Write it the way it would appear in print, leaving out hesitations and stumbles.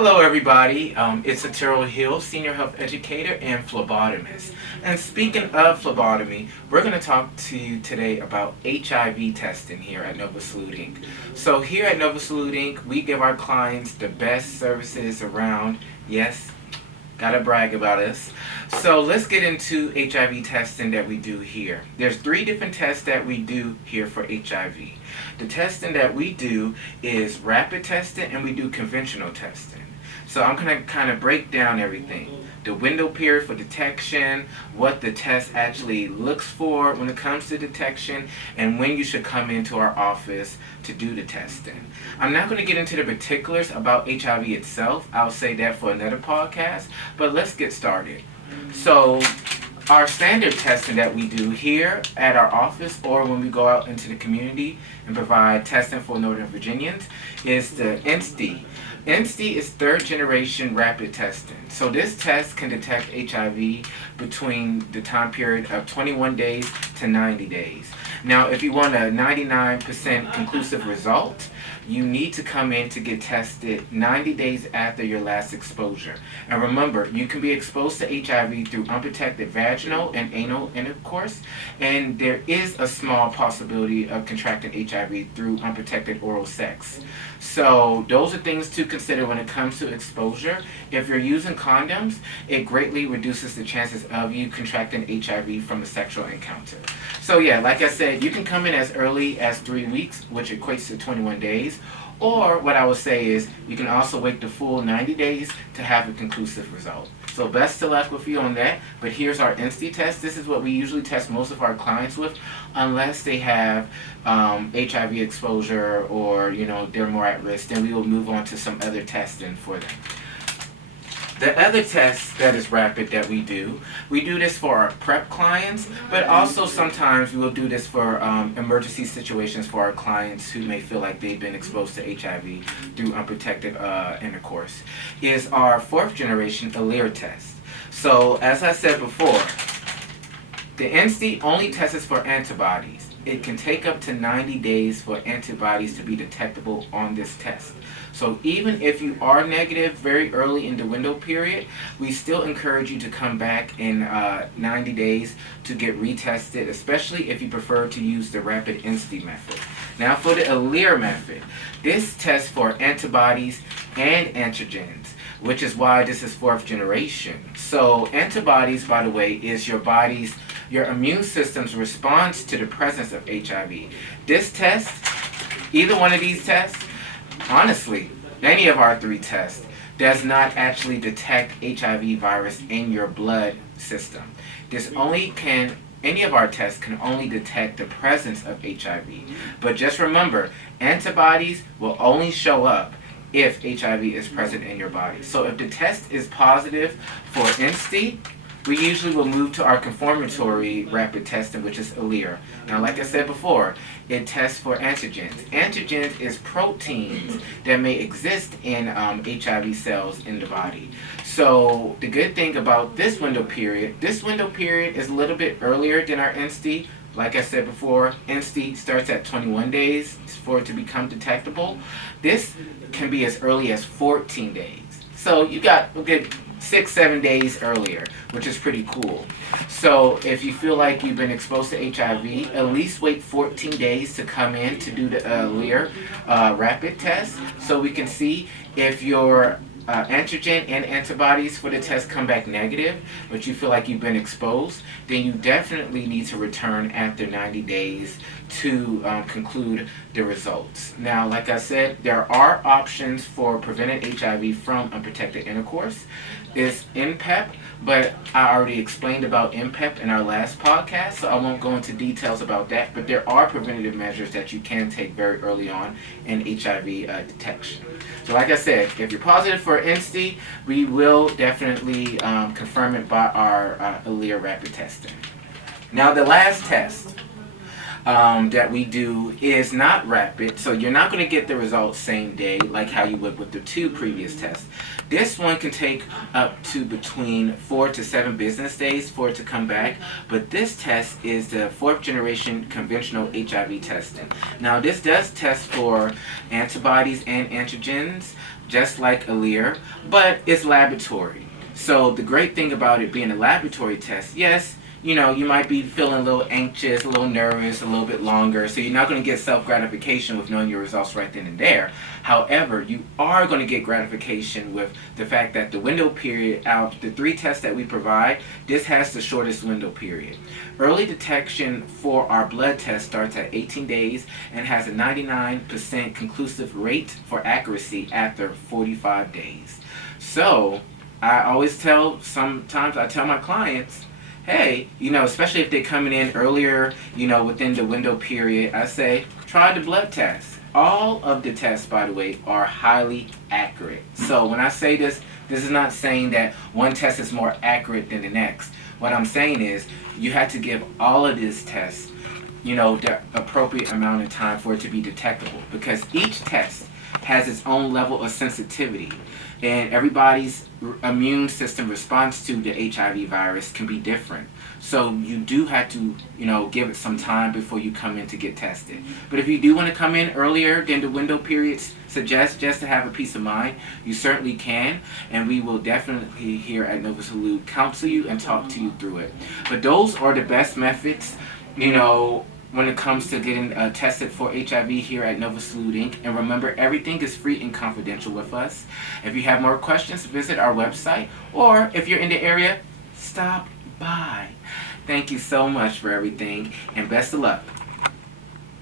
Hello everybody, it's Arturo Hill, Senior Health Educator and Phlebotomist. And speaking of phlebotomy, we're going to talk to you today about HIV testing here at Nova Salute Inc. So here at Nova Salute Inc., we give our clients the best services around. Yes, gotta brag about us. So let's get into HIV testing that we do here. There's 3 different tests that we do here for HIV. The testing that we do is rapid testing and we do conventional testing. So I'm going to kind of break down everything. The window period for detection, what the test actually looks for when it comes to detection, and when you should come into our office to do the testing. I'm not going to get into the particulars about HIV itself. I'll say that for another podcast, but let's get started. So our standard testing that we do here at our office or when we go out into the community and provide testing for Northern Virginians is the INSTI. INSTI is 3rd generation rapid testing. So this test can detect HIV between the time period of 21 days to 90 days. Now, if you want a 99% conclusive result, you need to come in to get tested 90 days after your last exposure. And remember, you can be exposed to HIV through unprotected vaginal and anal intercourse, and there is a small possibility of contracting HIV through unprotected oral sex. So those are things to consider when it comes to exposure. If you're using condoms, it greatly reduces the chances of you contracting HIV from a sexual encounter. So yeah, like I said, you can come in as early as 3 weeks, which equates to 21 days. Or what I would say is you can also wait the full 90 days to have a conclusive result. So best of luck with you on that. But here's our INSTI test. This is what we usually test most of our clients with, unless they have HIV exposure or they're more at risk. Then we will move on to some other testing for them. The other test that is rapid that we do this for our PrEP clients, but also sometimes we will do this for emergency situations for our clients who may feel like they've been exposed to HIV through unprotected intercourse, is our 4th generation Alere test. So as I said before, the INSTI only tests for antibodies. It can take up to 90 days for antibodies to be detectable on this test. So even if you are negative very early in the window period, we still encourage you to come back in 90 days to get retested, especially if you prefer to use the rapid INSTI method. Now for the Alere method, this tests for antibodies and antigens, which is why this is 4th generation. So antibodies, by the way, is your immune system's response to the presence of HIV. This test, either one of these tests, honestly, any of our 3 tests, does not actually detect HIV virus in your blood system. Any of our tests can only detect the presence of HIV. But just remember, antibodies will only show up if HIV is present in your body. So if the test is positive for INSTI, we usually will move to our confirmatory rapid testing, which is Alere. Now, like I said before, it tests for antigens. Antigens is proteins that may exist in HIV cells in the body. So the good thing about this window period is a little bit earlier than our INSTI. Like I said before, INSTI starts at 21 days for it to become detectable. This can be as early as 14 days. So you got a good 6-7 days earlier, which is pretty cool. So if you feel like you've been exposed to HIV, at least wait 14 days to come in to do the Alere rapid test so we can see if your antigen and antibodies for the test come back negative, but you feel like you've been exposed, then you definitely need to return after 90 days to conclude the results. Now, like I said, there are options for preventing HIV from unprotected intercourse. There's MPEP, but I already explained about MPEP in our last podcast, so I won't go into details about that, but there are preventative measures that you can take very early on in HIV detection. So like I said, if you're positive for INSTI, we will definitely confirm it by our Alere rapid testing. Now the last test that we do is not rapid, so you're not going to get the results same day like how you would with the two previous tests. This one can take up to between 4 to 7 business days for it to come back, but this test is the 4th-generation conventional HIV testing. Now, this does test for antibodies and antigens, just like Alere, but it's laboratory. So the great thing about it being a laboratory test, yes, you might be feeling a little anxious, a little nervous, a little bit longer, so you're not going to get self-gratification with knowing your results right then and there. However, you are going to get gratification with the fact that the window period out the 3 tests that we provide, this has the shortest window period. Early detection for our blood test starts at 18 days and has a 99% conclusive rate for accuracy after 45 days. So, sometimes I tell my clients, hey, especially if they're coming in earlier, within the window period, I say, try the blood test. All of the tests, by the way, are highly accurate. So when I say this is not saying that one test is more accurate than the next. What I'm saying is you have to give all of these tests, the appropriate amount of time for it to be detectable, because each test has its own level of sensitivity, and everybody's immune system response to the HIV virus can be different. So you do have to, give it some time before you come in to get tested. But if you do want to come in earlier than the window periods suggest, just to have a peace of mind, you certainly can, and we will definitely here at Nova Salute counsel you and talk to you through it. But those are the best methods, when it comes to getting tested for HIV here at Nova Salute Inc. And remember, everything is free and confidential with us. If you have more questions, visit our website, or if you're in the area, stop by. Thank you so much for everything, and best of luck.